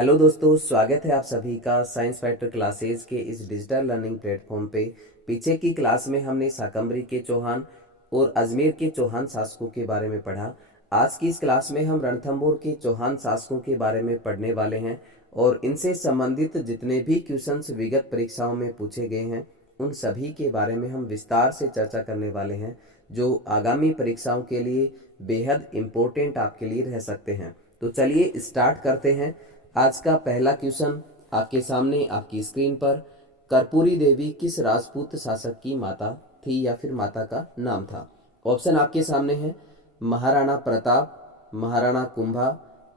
Hello दोस्तों, स्वागत है आप सभी का साइंस फैक्टर क्लासेस के इस डिजिटल लर्निंग प्लेटफॉर्म पे। पीछे की क्लास में हमने शाकंभरी के चौहान और अजमेर के चौहान शासकों के बारे में पढ़ा। आज की इस क्लास में हम रणथंभौर के चौहान शासकों के बारे में पढ़ने वाले हैं और इनसे संबंधित जितने भी क्वेश्चंस विगत परीक्षाओं में पूछे गए हैं उन सभी के बारे में हम विस्तार से चर्चा करने वाले हैं, जो आगामी परीक्षाओं के लिए बेहद इम्पोर्टेंट आपके लिए रह सकते हैं। तो चलिए स्टार्ट करते हैं। आज का पहला क्वेश्चन आपके सामने आपकी स्क्रीन पर, कर्पूरी देवी किस राजपूत शासक की माता थी या फिर माता का नाम था? ऑप्शन आपके सामने है महाराणा प्रताप, महाराणा कुंभा,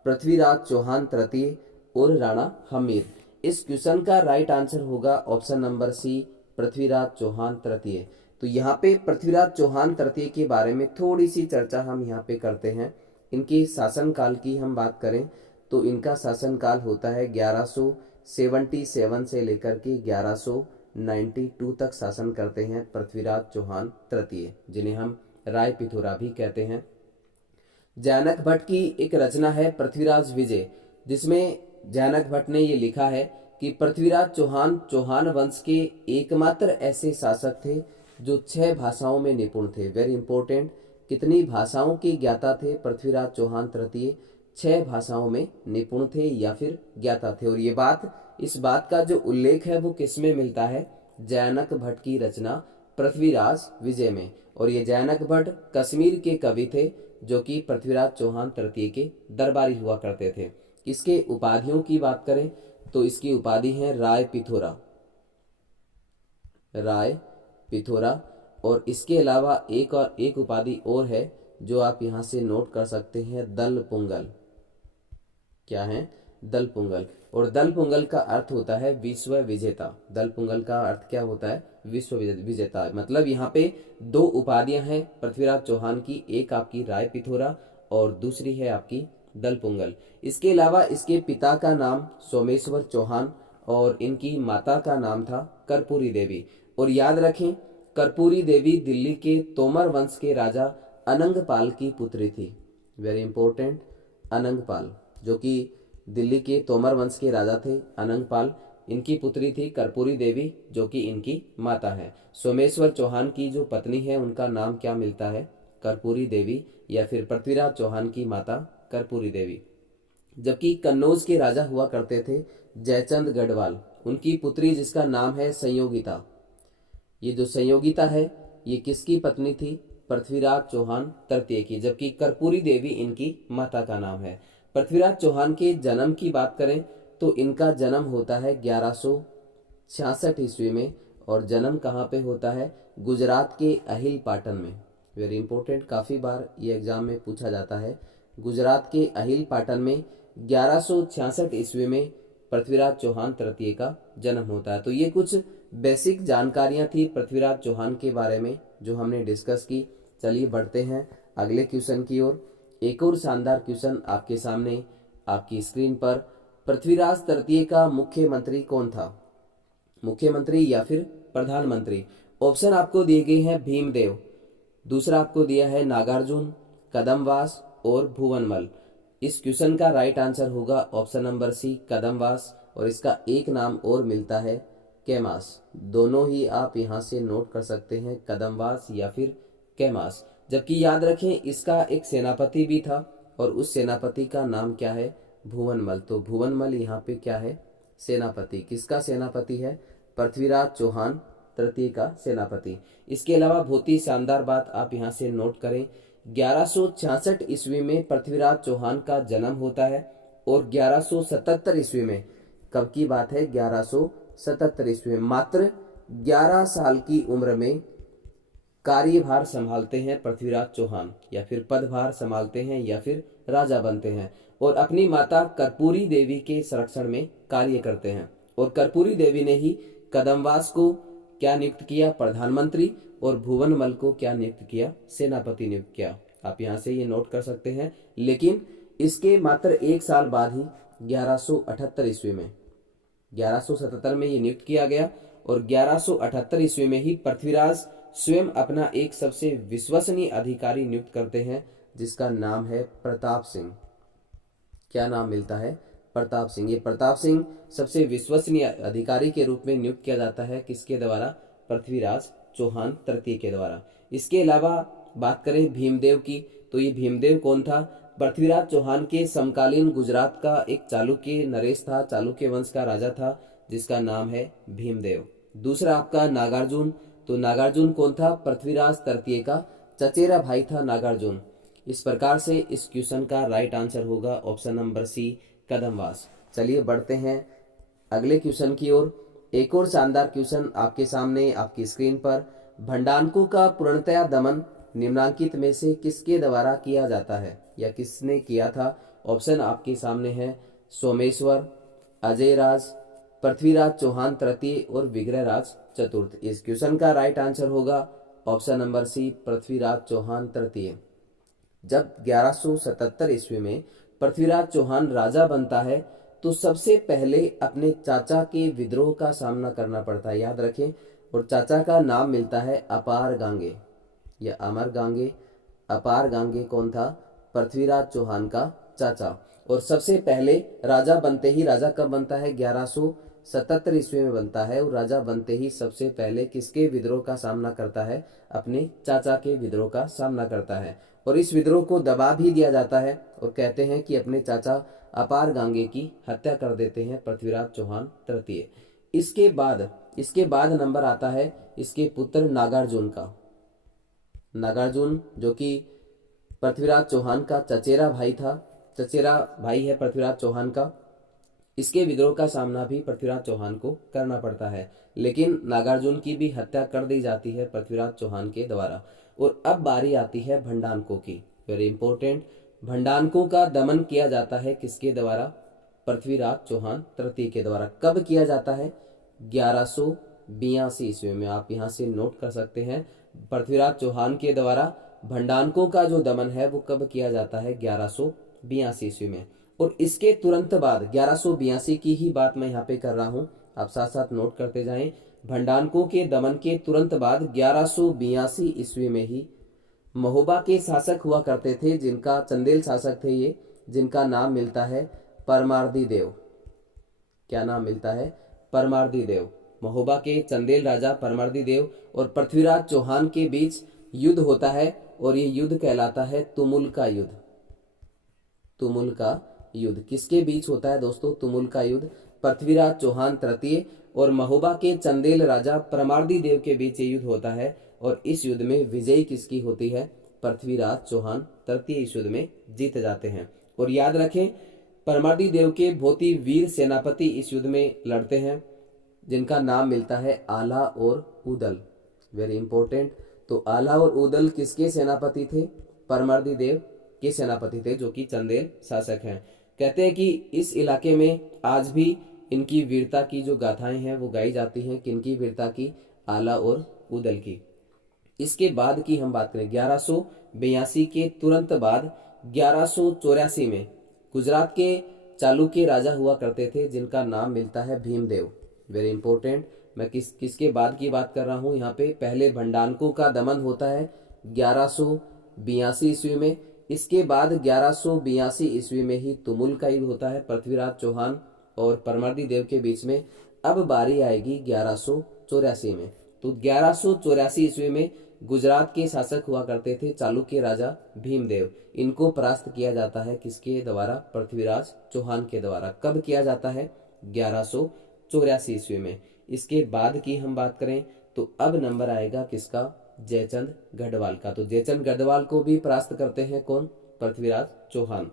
पृथ्वीराज चौहान तृतीय और राणा हमीर। इस क्वेश्चन का राइट आंसर होगा option number C, Prithviraj Chauhan तृतीय। तो यहाँ पे पृथ्वीराज चौहान तृतीय के बारे में थोड़ी सी चर्चा हम यहाँ पे करते हैं। इनके शासनकाल की हम बात करें तो इनका शासनकाल होता है 1177 से लेकर के 1192 तक शासन करते हैं पृथ्वीराज चौहान तृतीय, जिन्हें हम राय पिथौरा भी कहते हैं। जैनक भट्ट की एक रचना है पृथ्वीराज विजय, जिसमें जैनक भट्ट ने ये लिखा है कि पृथ्वीराज चौहान चौहान वंश के एकमात्र ऐसे शासक थे जो 6 भाषाओं में निपुण थे। वेरी इंपॉर्टेंट, कितनी भाषाओं के ज्ञाता थे पृथ्वीराज चौहान तृतीय? 6 भाषाओं में निपुण थे या फिर ज्ञाता थे। और ये इस बात का जो उल्लेख है वो किसमें मिलता है? जैनक भट्ट की रचना पृथ्वीराज विजय में। और ये जैनक भट्ट कश्मीर के कवि थे जो कि पृथ्वीराज चौहान तृतीय के दरबारी हुआ करते थे। इसके उपाधियों की बात करें तो इसकी उपाधि है राय पिथौरा, राय पिथौरा। और इसके अलावा एक उपाधि और है जो आप यहाँ से नोट कर सकते हैं, दल पुंगल। क्या है? दल पुंगल। और दल पुंगल का अर्थ होता है विश्व विजेता। दल पुंगल का अर्थ क्या होता है? विश्व विजेता। मतलब यहाँ पे 2 उपाधियां हैं पृथ्वीराज चौहान की, एक आपकी राय पिथौरा और दूसरी है आपकी दल पुंगल। इसके अलावा इसके पिता का नाम सोमेश्वर चौहान और इनकी माता का नाम था कर्पूरी देवी। और याद रखें, कर्पूरी देवी दिल्ली के तोमर वंश के राजा अनंगपाल की पुत्री थी। वेरी इंपॉर्टेंट, अनंगपाल, जो कि दिल्ली के तोमर वंश के राजा थे अनंगपाल, इनकी पुत्री थी कर्पूरी देवी जो कि इनकी माता है। सोमेश्वर चौहान की जो पत्नी है उनका नाम क्या मिलता है? कर्पूरी देवी या फिर पृथ्वीराज चौहान की माता कर्पूरी देवी। जबकि कन्नौज के राजा हुआ करते थे जयचंद गढ़वाल, उनकी पुत्री जिसका नाम है संयोगिता। ये जो संयोगिता है ये किसकी पत्नी थी? पृथ्वीराज चौहान तृतीय की, जबकि कर्पूरी देवी इनकी माता का नाम है। पृथ्वीराज चौहान के जन्म की बात करें तो इनका जन्म होता है 1166 ईस्वी में। और जन्म कहाँ पे होता है? गुजरात के अहिल पाटन में। वेरी इंपॉर्टेंट, काफ़ी बार ये एग्जाम में पूछा जाता है। गुजरात के अहिल पाटन में 1166 ईस्वी में पृथ्वीराज चौहान तृतीय का जन्म होता है। तो ये कुछ बेसिक जानकारियां थी पृथ्वीराज चौहान के बारे में जो हमने डिस्कस की। चलिए बढ़ते हैं अगले क्वेश्चन की ओर। एक और शानदार क्वेश्चन आपके सामने आपकी स्क्रीन पर, पृथ्वीराज तृतीय का मुख्यमंत्री कौन था? मुख्यमंत्री या फिर प्रधानमंत्री? ऑप्शन आपको दिए गए हैं भीमदेव, दूसरा आपको दिया है नागार्जुन, कदमवास और भुवनमल। इस क्वेश्चन का राइट आंसर होगा ऑप्शन नंबर सी, कदमवास। और इसका एक नाम और मिलता है कैमास। दोनों ही आप यहाँ से नोट कर सकते हैं, कदमवास या फिर कैमास। जबकि याद रखें इसका एक सेनापति भी था और उस सेनापति का नाम क्या है? भुवनमल। तो भुवनमल यहाँ पे क्या है? सेनापति। किसका सेनापति है? पृथ्वीराज चौहान तृतीय का सेनापति। इसके अलावा बहुत ही शानदार बात आप यहाँ से नोट करें, 1166 ईस्वी में पृथ्वीराज चौहान का जन्म होता है और 1177 ईस्वी में, कब की बात है? 1177 ईस्वी में मात्र 11 साल की उम्र में कार्यभार संभालते हैं पृथ्वीराज चौहान, या फिर पदभार संभालते हैं या फिर राजा बनते हैं और अपनी माता कर्पूरी देवी के संरक्षण में कार्य करते हैं। और कर्पूरी देवी ने ही कदमवास को क्या नियुक्त किया? प्रधानमंत्री। और भुवनमल को क्या नियुक्त किया? सेनापति नियुक्त किया। आप यहाँ से ये नोट कर सकते हैं। लेकिन इसके मात्र 1 साल बाद ही 1178 ईस्वी में, 1177 में ये नियुक्त किया गया और 1178 ईस्वी में ही पृथ्वीराज स्वयं अपना एक सबसे विश्वसनीय अधिकारी नियुक्त करते हैं जिसका नाम है प्रताप सिंह। क्या नाम मिलता है? प्रताप सिंह। ये प्रताप सिंह सबसे विश्वसनीय अधिकारी के रूप में नियुक्त किया जाता है, किसके द्वारा? पृथ्वीराज चौहान तृतीय के द्वारा। इसके अलावा बात करें भीमदेव की, तो ये भीमदेव कौन था? पृथ्वीराज चौहान के समकालीन गुजरात का एक चालुक्य नरेश था, चालुक्य वंश का राजा था, जिसका नाम है भीमदेव। दूसरा आपका नागार्जुन, तो नागार्जुन कौन था? पृथ्वीराज तृतीय का चचेरा भाई था नागार्जुन। इस प्रकार से इस क्वेश्चन का राइट आंसर होगा ऑप्शन नंबर सी, कदमवास। चलिए बढ़ते हैं अगले क्वेश्चन की ओर। एक और शानदार क्वेश्चन आपके सामने आपकी स्क्रीन पर। भंडारकों का पूर्णतया दमन निम्नांकित में से किसके द्वारा किया जाता है, या किसने किया था? ऑप्शन आपके सामने है सोमेश्वर, अजयराज, पृथ्वीराज चौहान तृतीय और विग्रहराज चतुर्थ। इस क्वेश्चन का राइट आंसर होगा option number C, Prithviraj Chauhan तृतीय। जब 1177 ईस्वी में पृथ्वीराज चौहान राजा बनता है तो सबसे पहले अपने चाचा के विद्रोह का सामना करना पड़ता है, याद रखें। और चाचा का नाम मिलता है अपार गांगे या अमर गांगे। अपार गांगे कौन था? पृथ्वीराज चौहान का चाचा। और सबसे पहले राजा बनते ही, राजा कब बनता है? 1177 ईस्वी में बनता है। और राजा बनते ही सबसे पहले किसके विद्रोह का सामना करता है? अपने चाचा के विद्रोह का सामना करता है। और इस विद्रोह को दबा भी दिया जाता है और कहते हैं कि अपने चाचा अपार गांगे की हत्या कर देते हैं पृथ्वीराज चौहान तृतीय। इसके बाद नंबर आता है इसके पुत्र नागार्जुन का। नागार्जुन जो कि पृथ्वीराज चौहान का चचेरा भाई था, चचेरा भाई है पृथ्वीराज चौहान का। इसके विद्रोह का सामना भी पृथ्वीराज चौहान को करना पड़ता है, लेकिन नागार्जुन की भी हत्या कर दी जाती है पृथ्वीराज चौहान के द्वारा। और अब बारी आती है भंडारकों की, वेरी इंपॉर्टेंट। भंडारकों का दमन किया जाता है किसके द्वारा? पृथ्वीराज चौहान तृतीय के द्वारा। कब किया जाता है? 1182 ईस्वी में। आप यहाँ से नोट कर सकते हैं, पृथ्वीराज चौहान के द्वारा भंडारकों का जो दमन है वो कब किया जाता है? 1182 ईस्वी में। और इसके तुरंत बाद 1182 की ही बात मैं यहाँ पे कर रहा हूँ, आप साथ साथ नोट करते जाएं। भंडारकों के दमन के तुरंत बाद 1182 ईस्वी में ही महोबा के शासक हुआ करते थे, जिनका चंदेल शासक थे ये, जिनका नाम मिलता है परमार्दी देव। क्या नाम मिलता है? परमार्दी देव। महोबा के चंदेल राजा परमार्दी देव और पृथ्वीराज चौहान के बीच युद्ध होता है, और ये युद्ध कहलाता है तुमुल का युद्ध। तुमुल का युद्ध किसके बीच होता है दोस्तों? तुमुल का युद्ध पृथ्वीराज चौहान तृतीय और महोबा के चंदेल राजा परमार्दी देव के बीच ये युद्ध होता है। और इस युद्ध में विजयी किसकी होती है? पृथ्वीराज चौहान तृतीय इस युद्ध में जीत जाते हैं। और याद रखें, परमार्दी देव के बहुत ही वीर सेनापति इस युद्ध में लड़ते हैं, जिनका नाम मिलता है आला और उदल, वेरी इंपॉर्टेंट। तो आला और उदल किसके सेनापति थे? परमार्दी देव के सेनापति थे, जो कि चंदेल शासक हैं। कहते हैं कि इस इलाके में आज भी इनकी वीरता की जो गाथाएं हैं वो गाई जाती हैं। किनकी वीरता की? आला और उदल की। इसके बाद की हम बात करें 1182 के तुरंत बाद 1184 में गुजरात के चालुक्य राजा हुआ करते थे, जिनका नाम मिलता है भीमदेव, वेरी इंपॉर्टेंट। मैं किसके बाद की बात कर रहा हूँ यहाँ पे? पहले भंडारकों का दमन होता है 1182 ईस्वी में। इसके बाद 1182 ईस्वी में ही तुमुल का युद्ध होता है पृथ्वीराज चौहान और परमार्दी देव के बीच में। अब बारी आएगी 1184 में। तो 1184 ईस्वी में गुजरात के शासक हुआ करते थे चालुक्य राजा भीमदेव। इनको परास्त किया जाता है किसके द्वारा? पृथ्वीराज चौहान के द्वारा। कब किया जाता है? 1184 ईस्वी में। इसके बाद की हम बात करें तो अब नंबर आएगा किसका? जयचंद गढ़वाल का। तो जयचंद गढ़वाल को भी परास्त करते हैं कौन? पृथ्वीराज चौहान।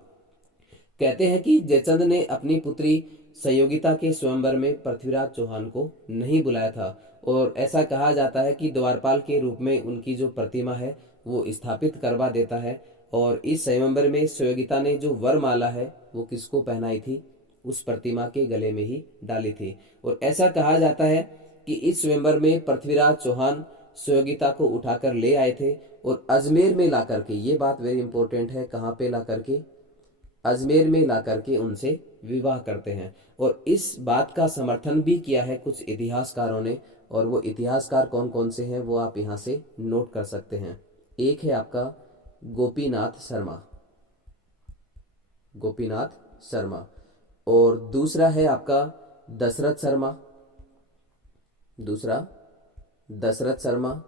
कहते हैं कि जयचंद ने अपनी पुत्री संयोगिता के स्वयंवर में पृथ्वीराज चौहान को नहीं बुलाया था, और ऐसा कहा जाता है कि द्वारपाल के रूप में उनकी जो प्रतिमा है वो स्थापित करवा देता है। और इस स्वयंवर में संयोगिता ने जो वरमाला है वो किसको पहनाई थी? उस प्रतिमा के गले में ही डाली थी। और ऐसा कहा जाता है कि इस स्वयंवर में पृथ्वीराज चौहान संयोगिता को उठाकर ले आए थे और अजमेर में ला करके, ये बात वेरी इंपॉर्टेंट है, कहाँ पे ला करके? अजमेर में ला करके उनसे विवाह करते हैं। और इस बात का समर्थन भी किया है कुछ इतिहासकारों ने, और वो इतिहासकार कौन कौन से हैं वो आप यहाँ से नोट कर सकते हैं। एक है आपका गोपीनाथ शर्मा, गोपीनाथ शर्मा। और दूसरा है आपका दशरथ शर्मा, दूसरा दशरथ शर्मा,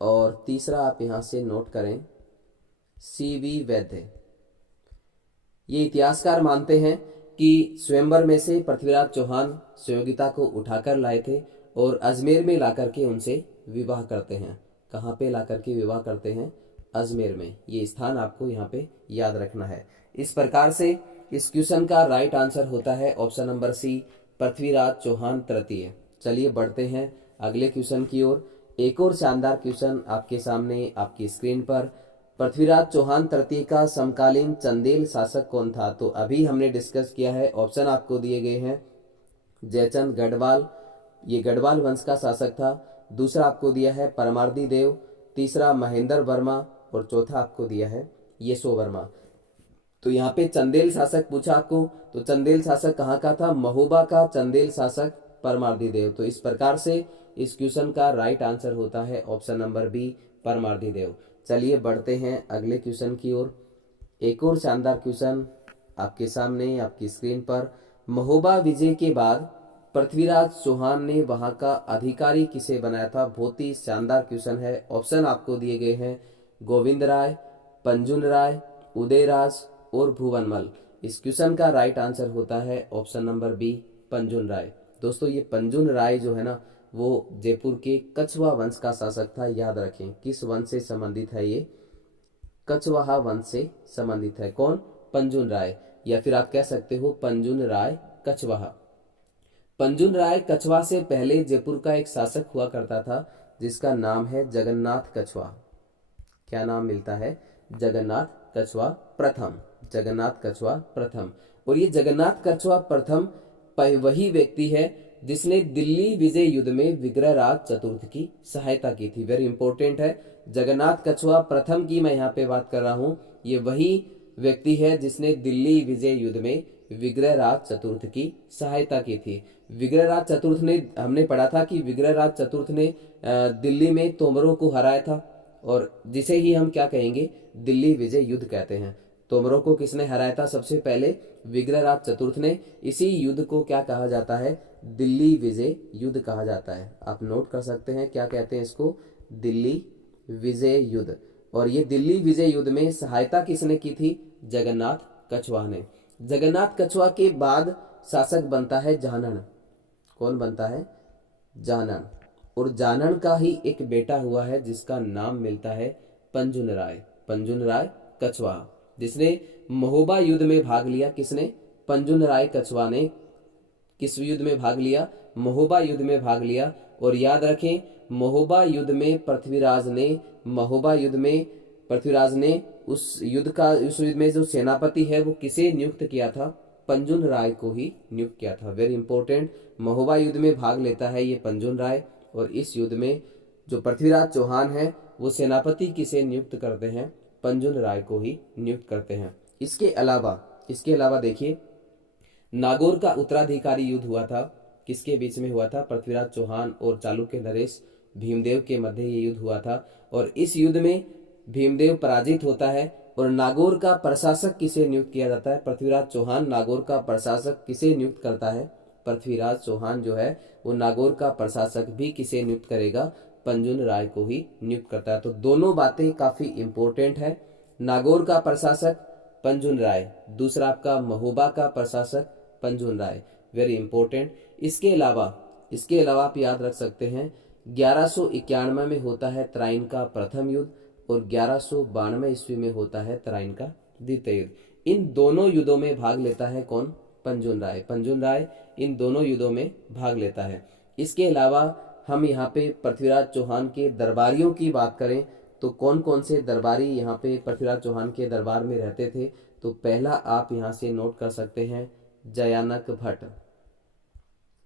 और तीसरा आप यहाँ से नोट करें CV वैद्य। ये इतिहासकार मानते हैं कि स्वयंवर में से पृथ्वीराज चौहान स्वयोगिता को उठाकर लाए थे और अजमेर में लाकर के उनसे विवाह करते हैं। कहाँ पे लाकर के विवाह करते हैं? अजमेर में। ये स्थान आपको यहाँ पे याद रखना है। इस प्रकार से इस क्वेश्चन का राइट आंसर होता है option number C, Prithviraj Chauhan तृतीय। चलिए बढ़ते हैं अगले क्वेश्चन की ओर। एक और शानदार क्वेश्चन आपके सामने आपकी स्क्रीन पर। पृथ्वीराज चौहान तृतीय का समकालीन चंदेल शासक कौन था? तो अभी हमने डिस्कस किया है, ऑप्शन आपको दिए गए हैं। जयचंद गढ़वाल, ये गढ़वाल वंश का शासक था। दूसरा आपको दिया है परमार्दी देव, तीसरा महेंद्र वर्मा, और चौथा आपको दिया है यशो वर्मा। तो यहाँ पे चंदेल शासक पूछा आपको, तो चंदेल शासक कहाँ का था? महोबा का चंदेल शासक परमार्दी देव। तो इस प्रकार से इस क्वेश्चन का राइट आंसर होता है ऑप्शन नंबर बी, परमार्दी देव। चलिए बढ़ते हैं अगले क्वेश्चन की ओर। एक और शानदार क्वेश्चन आपके सामने आपकी स्क्रीन पर। महोबा विजय के बाद पृथ्वीराज चौहान ने वहां का अधिकारी किसे बनाया था? बहुत ही शानदार क्वेश्चन है। ऑप्शन आपको दिए गए हैं गोविंद राय, पंजुन राय, उदयराज और भुवनमल। इस क्वेश्चन का राइट आंसर होता है ऑप्शन नंबर बी, पंजुन राय। दोस्तों ये पंजुन राय जो है ना, वो जयपुर के कछवाहा वंश का शासक था। याद रखें किस वंश से संबंधित है ये? कछवाहा वंश से संबंधित है। कौन? पंजुन राय, या फिर आप कह सकते हो पंजुन राय कछवाहा। पंजुन राय कछवाहा से पहले जयपुर का एक शासक हुआ करता था जिसका नाम है जगन्नाथ कछवाहा। क्या नाम मिलता है? जगन्नाथ कछवाहा प्रथम, जगन्नाथ कछवाहा प्रथम। और ये जगन्नाथ कछवाहा प्रथम वही व्यक्ति है जिसने दिल्ली विजय युद्ध में विग्रहराज चतुर्थ की सहायता की थी। वेरी इंपॉर्टेंट है, जगन्नाथ कछवाहा प्रथम की मैं यहाँ पे बात कर रहा हूँ। ये वही व्यक्ति है जिसने दिल्ली विजय युद्ध में विग्रहराज चतुर्थ की सहायता की थी। विग्रहराज चतुर्थ ने, हमने पढ़ा था कि विग्रहराज चतुर्थ ने दिल्ली में तोमरों को हराया था, और जिसे ही हम क्या कहेंगे? दिल्ली विजय युद्ध कहते हैं। तोमरों को किसने हराया था? सबसे पहले विग्रहराज चतुर्थ ने। इसी युद्ध को क्या कहा जाता है? दिल्ली विजय युद्ध कहा जाता है। आप नोट कर सकते हैं, क्या कहते हैं इसको? दिल्ली विजय युद्ध। और ये दिल्ली विजय युद्ध में सहायता किसने की थी? जगन्नाथ कछवाहा ने। जगन्नाथ कछवाहा के बाद शासक बनता है जानन। कौन बनता है? जानन। और जानन का ही एक बेटा हुआ है जिसका नाम मिलता है पंजुन राय। पंजुन राय कछवाहा, जिसने महोबा युद्ध में भाग लिया। किसने? पंजुन राय कछवाहा ने किस युद्ध में भाग लिया? महोबा युद्ध में भाग लिया। और याद रखें, महोबा युद्ध में पृथ्वीराज ने उस युद्ध में जो सेनापति है वो किसे नियुक्त किया था? पंजुन राय को ही नियुक्त किया था। वेरी इंपॉर्टेंट, महोबा युद्ध में भाग लेता है ये पंजुन राय, और इस युद्ध में जो पृथ्वीराज चौहान है वो सेनापति किसे नियुक्त करते हैं? पंजुन राय को ही नियुक्त करते हैं। इसके अलावा देखिए, नागौर का उत्तराधिकारी युद्ध हुआ था। किसके बीच में हुआ था? पृथ्वीराज चौहान और चालुक्य नरेश भीमदेव के मध्य ये युद्ध हुआ था, और इस युद्ध में भीमदेव पराजित होता है। और नागौर का प्रशासक किसे नियुक्त किया जाता है? पृथ्वीराज चौहान नागौर का प्रशासक किसे नियुक्त करता है? पृथ्वीराज चौहान जो है वो नागौर का प्रशासक भी किसे नियुक्त करेगा? पंजुन राय को ही नियुक्त करता है। तो दोनों बातें काफी इंपॉर्टेंट है। नागौर का प्रशासक पंजुन राय, दूसरा आपका महोबा का प्रशासक पंजुन राय। Very important. इसके अलावा आप याद रख सकते हैं 1191 में होता है तराइन का प्रथम युद्ध, और 1192 ईस्वी में होता है तराइन का द्वितीय युद्ध। इन दोनों युद्धों में भाग लेता है कौन? पंजुन राय। पंजुन राय इन दोनों युद्धों में भाग लेता है। इसके अलावा हम यहाँ पे पृथ्वीराज चौहान के दरबारियों की बात करें तो कौन कौन से दरबारी यहाँ पे पृथ्वीराज चौहान के दरबार में रहते थे? तो पहला आप यहाँ से नोट कर सकते हैं जयानक भट्ट।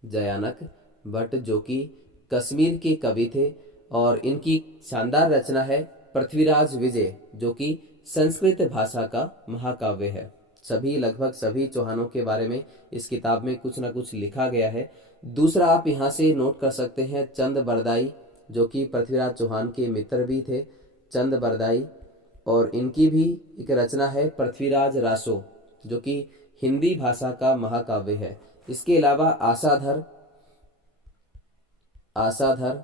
जयानक भट्ट जो कि कश्मीर के कवि थे, और इनकी शानदार रचना है पृथ्वीराज विजय, जो कि संस्कृत भाषा का महाकाव्य है। लगभग सभी चौहानों के बारे में इस किताब में कुछ ना कुछ लिखा गया है। दूसरा आप यहाँ से नोट कर सकते हैं चंद बरदाई, जो कि पृथ्वीराज चौहान के मित्र भी थे, चंद बरदाई। और इनकी भी एक रचना है पृथ्वीराज रासो, जो कि हिंदी भाषा का महाकाव्य है। इसके अलावा आसाधर आसाधर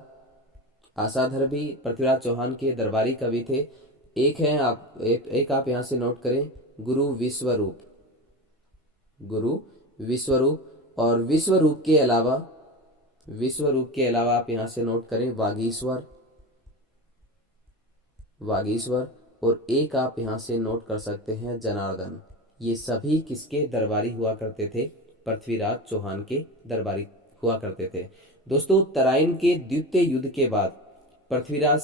आसाधर भी पृथ्वीराज चौहान के दरबारी कवि थे। एक आप यहाँ से नोट करें, गुरु विश्वरूप। गुरु विश्वरूप और विश्वरूप के अलावा आप यहाँ से नोट करें वागीश्वर। और एक आप यहाँ से नोट कर सकते हैं जनार्दन। ये सभी किसके दरबारी हुआ करते थे? पृथ्वीराज चौहान के दरबारी हुआ करते थे। दोस्तों, तराइन के द्वितीय युद्ध के बाद पृथ्वीराज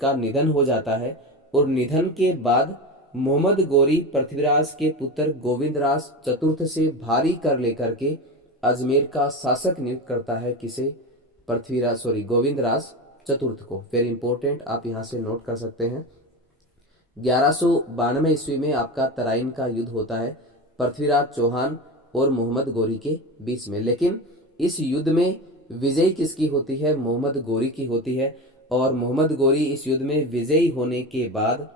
का निधन हो जाता है और निधन के बाद मोहम्मद गोरी पृथ्वीराज के पुत्र गोविंदराज चतुर्थ से भारी कर लेकर के अजमेर का शासक नियुक्त करता है। किसे? गोविंदराज चतुर्थ को। वेरी इंपॉर्टेंट, आप यहाँ से नोट कर सकते हैं। 1192 ईस्वी में आपका तराइन का युद्ध होता है पृथ्वीराज चौहान और मोहम्मद गोरी के बीच में। लेकिन इस युद्ध में विजय किसकी होती है? मोहम्मद गोरी की होती है। और मोहम्मद गोरी इस युद्ध में विजयी होने के बाद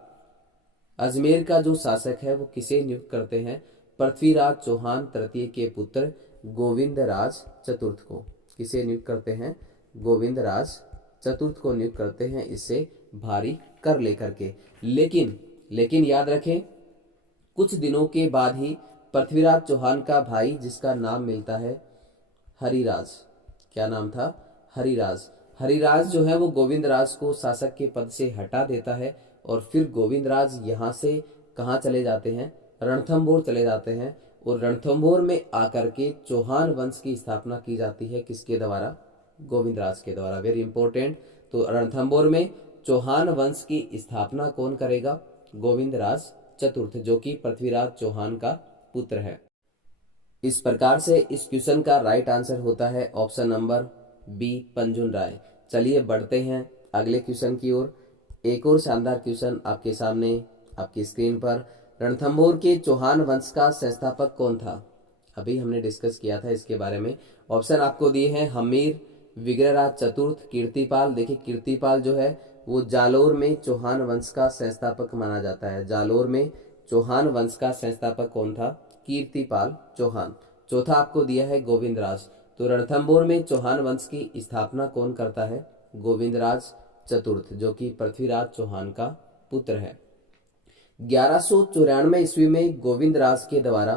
अजमेर का जो शासक है वो किसे नियुक्त करते हैं? पृथ्वीराज चौहान तृतीय के पुत्र गोविंदराज चतुर्थ को। किसे नियुक्त करते हैं? गोविंदराज चतुर्थ को नियुक्त करते हैं, इससे भारी कर लेकर के। लेकिन याद रखें, कुछ दिनों के बाद ही पृथ्वीराज चौहान का भाई, जिसका नाम मिलता है हरिराज, क्या नाम था? हरिराज जो है वो गोविंदराज को शासक के पद से हटा देता है और फिर गोविंदराज यहाँ से कहाँ चले जाते हैं? रणथंभौर चले जाते हैं। और रणथंभौर में आकर के चौहान वंश की स्थापना की जाती है। किसके द्वारा? गोविंदराज के द्वारा। Very important. तो रणथंभौर में चौहान वंश की स्थापना कौन करेगा? गोविंदराज चतुर्थ, जो कि पृथ्वीराज चौहान का पुत्र है। इस प्रकार से इस क्वेश्चन का राइट आंसर होता है ऑप्शन नंबर बी, पंजुन राय। चलिए बढ़ते हैं अगले क्वेश्चन की ओर। एक और शानदार क्वेश्चन आपके सामने, आपकी स्क्रीन पर। रणथंभौर के चौहान वंश का संस्थापक कौन था? अभी हमने डिस्कस किया था इसके बारे में। ऑप्शन आपको दिए हैं हमीर, विग्रहराज चतुर्थ, कीर्तिपाल। देखिए, कीर्तिपाल जो है वो जालोर में चौहान वंश का संस्थापक माना जाता है। जालोर में चौहान वंश का संस्थापक कौन था? कीर्तिपाल चौहान। चौथा आपको दिया है गोविंदराज। तो रणथंभौर में चौहान वंश की स्थापना कौन करता है? गोविंदराज चतुर्थ, जो कि पृथ्वीराज चौहान का पुत्र है। 1194 ईस्वी में गोविंदराज के द्वारा,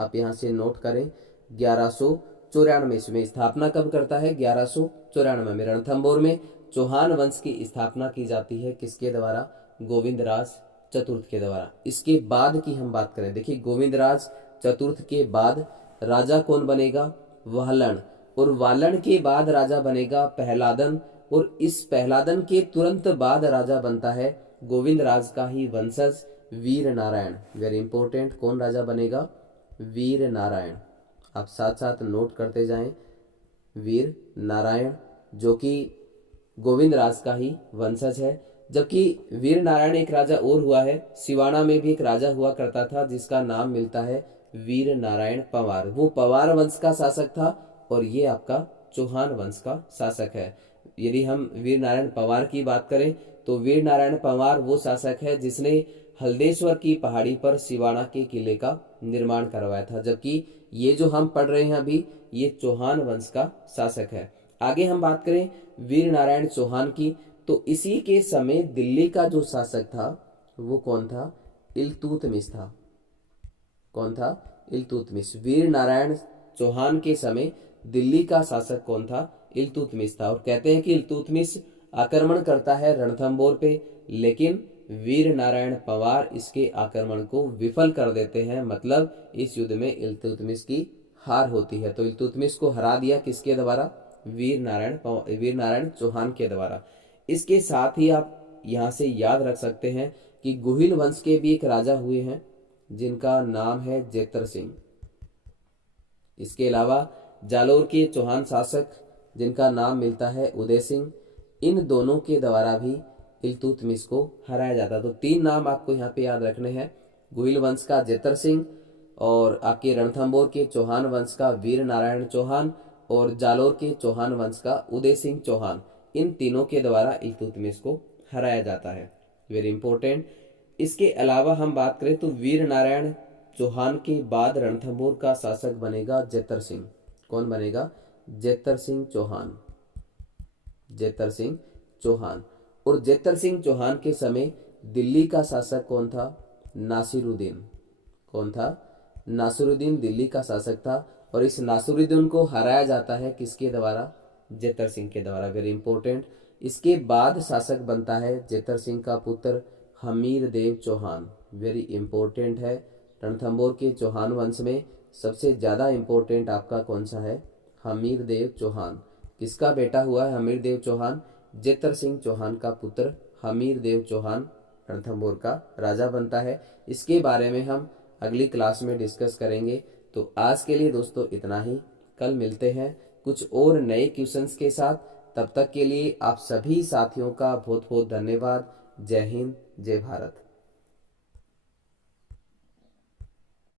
आप यहाँ से नोट करें, 1194 ईस्वी में स्थापना कब करता है? 1194 में रणथंभौर में चौहान वंश की स्थापना की जाती है। किसके द्वारा? गोविंदराज चतुर्थ के द्वारा। इसके बाद की हम बात करें, देखिए गोविंदराज चतुर्थ के बाद राजा कौन बनेगा? वालन। और वालन के बाद राजा बनेगा प्रहलादन। और इस प्रहलादन के तुरंत बाद राजा बनता है गोविंदराज का ही वंशज वीर नारायण। वेरी इंपॉर्टेंट, कौन राजा बनेगा? वीर नारायण। आप साथ साथ नोट करते जाएं, वीर नारायण, जो कि गोविंदराज का ही वंशज है। जबकि वीर नारायण एक राजा और हुआ है, सिवाना में भी एक राजा हुआ करता था जिसका नाम मिलता है वीर नारायण पंवार। वो पंवार वंश का शासक था और ये आपका चौहान वंश का शासक है। यदि हम वीर नारायण पंवार की बात करें तो वीर नारायण पंवार वो शासक है जिसने हल्देश्वर की पहाड़ी पर सिवाना के किले का निर्माण करवाया था। जबकि ये जो हम पढ़ रहे हैं अभी, ये चौहान वंश का शासक है। आगे हम बात करें वीर नारायण चौहान की, तो इसी के समय दिल्ली का जो शासक था वो कौन था? इल्तुतमिश था। कौन था? इल्तुतमिश। वीर नारायण चौहान के समय दिल्ली का शासक कौन था? इल्तुतमिश था। और कहते हैं कि इल्तुतमिश आक्रमण करता है रणथंभौर पे, लेकिन वीर नारायण पंवार इसके आक्रमण को विफल कर देते हैं। मतलब इस युद्ध में इल्तुतमिश की हार होती है। तो इल्तुतमिश को हरा दिया किसके द्वारा? वीर नारायण चौहान के द्वारा। इसके साथ ही आप यहाँ से याद रख सकते हैं कि गुहिल वंश के भी एक राजा हुए हैं जिनका नाम है जेतर सिंह। इसके अलावा जालोर के चौहान शासक जिनका नाम मिलता है उदय सिंह, इन दोनों के द्वारा भी इल्तुतमिश को हराया जाता। तो तीन नाम आपको यहाँ पे याद रखने हैं, गुहिल वंश का जेतर सिंह, और आपके रणथंभौर के चौहान वंश का वीर नारायण चौहान, और जालोर के चौहान वंश का उदय सिंह चौहान। इन तीनों के द्वारा इल्तुतमिश को हराया जाता है। Very important. इसके अलावा हम बात करें तो वीर नारायण चौहान के बाद रणथंभौर का शासक बनेगा जेतर सिंह। कौन बनेगा? जेतर सिंह चौहान। जेतर सिंह चौहान। और जेतर सिंह चौहान के समय दिल्ली का शासक कौन था? नासिरुद्दीन। कौन था? नासिरुद्दीन दिल्ली का शासक था। और इस नासिरुद्दीन को हराया जाता है किसके द्वारा? जेतर सिंह के द्वारा। Very important. इसके बाद शासक बनता है जेतर सिंह का पुत्र हमीर देव चौहान। वेरी इंपॉर्टेंट है। रणथंभौर के चौहान वंश में सबसे ज़्यादा इंपॉर्टेंट आपका कौन सा है? हमीर देव चौहान। किसका बेटा हुआ है हमीर देव चौहान? जेतर सिंह चौहान का पुत्र हमीर देव चौहान रणथंभौर का राजा बनता है। इसके बारे में हम अगली क्लास में डिस्कस करेंगे। तो आज के लिए दोस्तों इतना ही। कल मिलते हैं कुछ और नए क्वेश्चंस के साथ। तब तक के लिए आप सभी साथियों का बहुत बहुत धन्यवाद। जय हिंद, जय भारत।